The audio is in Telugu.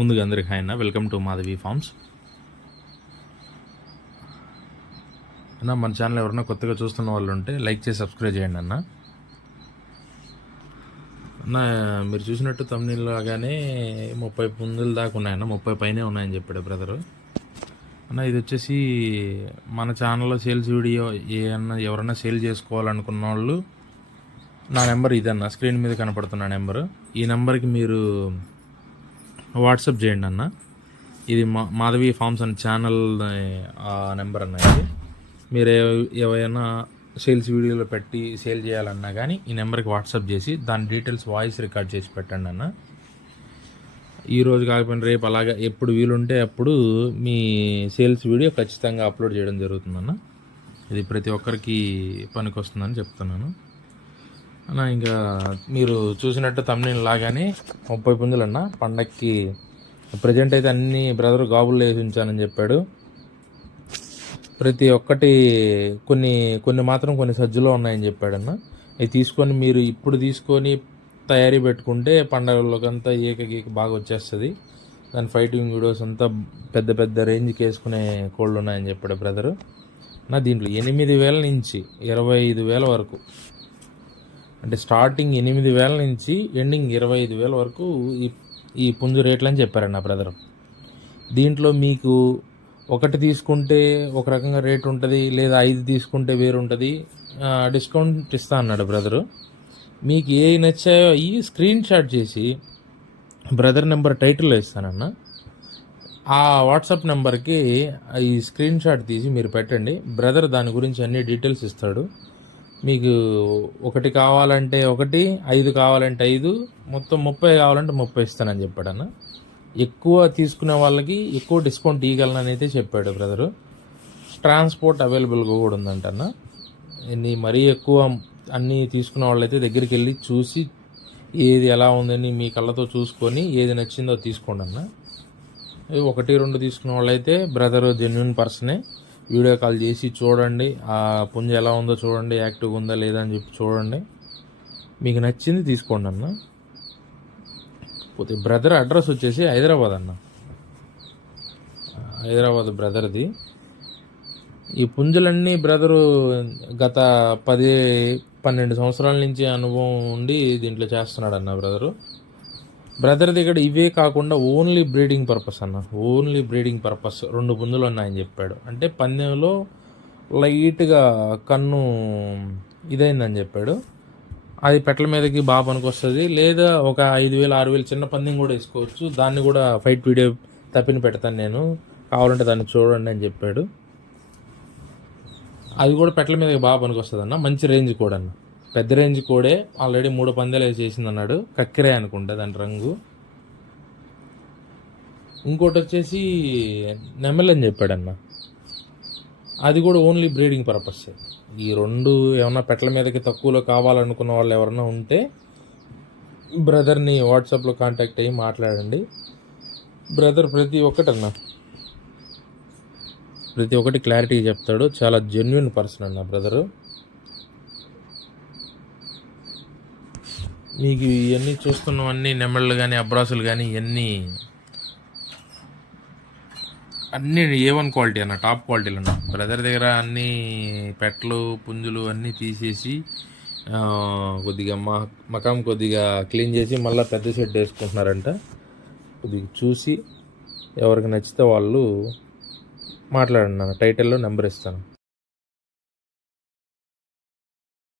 ముందుగా అందరికి హాయ్ అన్న, వెల్కమ్ టు మాధవి ఫార్మ్స్ అన్న. మన ఛానల్ ఎవరైనా కొత్తగా చూస్తున్న వాళ్ళు ఉంటే లైక్ చేసి సబ్స్క్రైబ్ చేయండి అన్న. అన్న మీరు చూసినట్టు తమిళ లాగానే 30 పుంజుల దాకా ఉన్నాయన్న, 30 పైనే ఉన్నాయని చెప్పాడు బ్రదరు. అన్న ఇది వచ్చేసి మన ఛానల్లో సేల్స్ వీడియో ఎవరైనా సేల్ చేసుకోవాలనుకున్న వాళ్ళు నా నెంబర్ ఇదన్న, స్క్రీన్ మీద కనపడుతున్న నెంబరు. ఈ నెంబర్కి మీరు వాట్సాప్ చేయండి అన్న. ఇది మాధవి ఫార్మ్స్ అనే ఛానల్ నెంబర్ అన్న. ఇది మీరు ఏవైనా సేల్స్ వీడియోలో పెట్టి సేల్ చేయాలన్నా కానీ ఈ నెంబర్కి వాట్సాప్ చేసి దాని డీటెయిల్స్ వాయిస్ రికార్డ్ చేసి పెట్టండి అన్న. ఈరోజు కాకపోయినా రేపు అలాగా ఎప్పుడు వీలుంటే అప్పుడు మీ సేల్స్ వీడియో ఖచ్చితంగా అప్లోడ్ చేయడం జరుగుతుందన్న. ఇది ప్రతి ఒక్కరికి పనికి వస్తుందని చెప్తున్నాను అన్న. ఇంకా మీరు చూసినట్టు తమిళ లాగానే 30 పుంజులు అన్న. పండక్కి ప్రజెంట్ అయితే అన్ని బ్రదర్ గాబుల్లో వేసి ఉంచానని చెప్పాడు. ప్రతి ఒక్కటి కొన్ని మాత్రం కొన్ని సజ్జులో ఉన్నాయని చెప్పాడన్న. అవి తీసుకొని మీరు ఇప్పుడు తీసుకొని తయారీ పెట్టుకుంటే పండగలకంతా గీక బాగా వచ్చేస్తుంది. దాని ఫైటింగ్ వీడియోస్ అంతా పెద్ద పెద్ద రేంజ్కి వేసుకునే కోళ్ళు ఉన్నాయని చెప్పాడు బ్రదరు. నా దీంట్లో 8,000 నుంచి 25,000 వరకు, అంటే స్టార్టింగ్ 8,000 నుంచి ఎండింగ్ 25,000 వరకు ఈ పుంజు రేట్లు అని చెప్పారన్న బ్రదర్. దీంట్లో మీకు ఒకటి తీసుకుంటే ఒక రకంగా రేట్ ఉంటుంది, లేదా 5 తీసుకుంటే వేరు ఉంటుంది. డిస్కౌంట్ ఇస్తా అన్నాడు బ్రదరు. మీకు ఏ నచ్చాయో ఈ స్క్రీన్ షాట్ చేసి బ్రదర్ నెంబర్ టైటిల్లో ఇస్తానన్న. ఆ వాట్సాప్ నెంబర్కి ఈ స్క్రీన్ షాట్ తీసి మీరు పెట్టండి. బ్రదర్ దాని గురించి అన్ని డీటెయిల్స్ ఇస్తాడు. మీకు ఒకటి కావాలంటే 1, 5 కావాలంటే 5, మొత్తం 30 కావాలంటే 30 ఇస్తానని చెప్పాడన్న. ఎక్కువ తీసుకునే వాళ్ళకి ఎక్కువ డిస్కౌంట్ ఇవ్వగలనని అయితే చెప్పాడు బ్రదరు. ట్రాన్స్పోర్ట్ అవైలబుల్గా కూడా ఉందంటన్న. మరీ ఎక్కువ అన్నీ తీసుకునే వాళ్ళైతే దగ్గరికి వెళ్ళి చూసి ఏది ఎలా ఉందని మీ కళ్ళతో చూసుకొని ఏది నచ్చిందో తీసుకోండి అన్న. 1, 2 తీసుకునే వాళ్ళైతే బ్రదరు జెన్యున్ పర్సనే. వీడియో కాల్ చేసి చూడండి, ఆ పుంజ ఎలా ఉందో చూడండి, యాక్టివ్గా ఉందా లేదా అని చెప్పి చూడండి. మీకు నచ్చింది తీసుకోండి అన్న. పోతే బ్రదర్ అడ్రస్ వచ్చేసి హైదరాబాద్ అన్న. హైదరాబాద్ బ్రదర్ది. ఈ పుంజులన్నీ బ్రదరు గత 10-12 సంవత్సరాల నుంచి అనుభవం ఉండి దీంట్లో చేస్తున్నాడు అన్న బ్రదరు. బ్రదర్ దగ్గర ఇవే కాకుండా ఓన్లీ బ్రీడింగ్ పర్పస్ అన్న, ఓన్లీ బ్రీడింగ్ పర్పస్ 2 పుంజులు ఉన్నాయని చెప్పాడు. అంటే పందెంలో లైట్గా కన్ను ఇదైందని చెప్పాడు. అది పెట్టల మీదకి బాగా పనికొస్తుంది. లేదా ఒక 5,000, 6,000 చిన్న పందెం కూడా వేసుకోవచ్చు. దాన్ని కూడా ఫైట్ వీడియో తప్పిన పెడతాను నేను, కావాలంటే దాన్ని చూడండి అని చెప్పాడు. అది కూడా పెట్టల మీదకి బాగా పనికొస్తుంది అన్న. మంచి రేంజ్ కూడా అన్న, పెద్ద రేంజ్ కోడే. ఆల్రెడీ 3 పందాలు వేసేసింది అన్నాడు. కక్కిరే అనుకుంటా దాని రంగు. ఇంకోటి వచ్చేసి నెమల్ అని చెప్పాడన్న. అది కూడా ఓన్లీ బ్రీడింగ్ పర్పస్. ఈ 2 ఏమన్నా పెట్టల మీదకి తక్కువలో కావాలనుకున్న వాళ్ళు ఎవరన్నా ఉంటే బ్రదర్ని వాట్సాప్లో కాంటాక్ట్ అయ్యి మాట్లాడండి. బ్రదర్ ప్రతి ఒక్కటి క్లారిటీ చెప్తాడు. చాలా జెన్యున్ పర్సన్ అన్న బ్రదరు. మీకు ఇవన్నీ చూస్తున్నవన్నీ నెమళ్ళు కానీ అబ్రాసులు కానీ అన్నీ A1 క్వాలిటీ అన్న, టాప్ క్వాలిటీలు అన్న. బ్రదర్ దగ్గర అన్నీ పెట్టలు పుంజులు అన్నీ తీసేసి కొద్దిగా మకాం కొద్దిగా క్లీన్ చేసి మళ్ళీ పెద్ద సెట్ వేసుకుంటున్నారంట. కొద్దిగా చూసి ఎవరికి నచ్చితే వాళ్ళు మాట్లాడండి అన్న. టైటిల్లో నెంబర్ ఇస్తాను.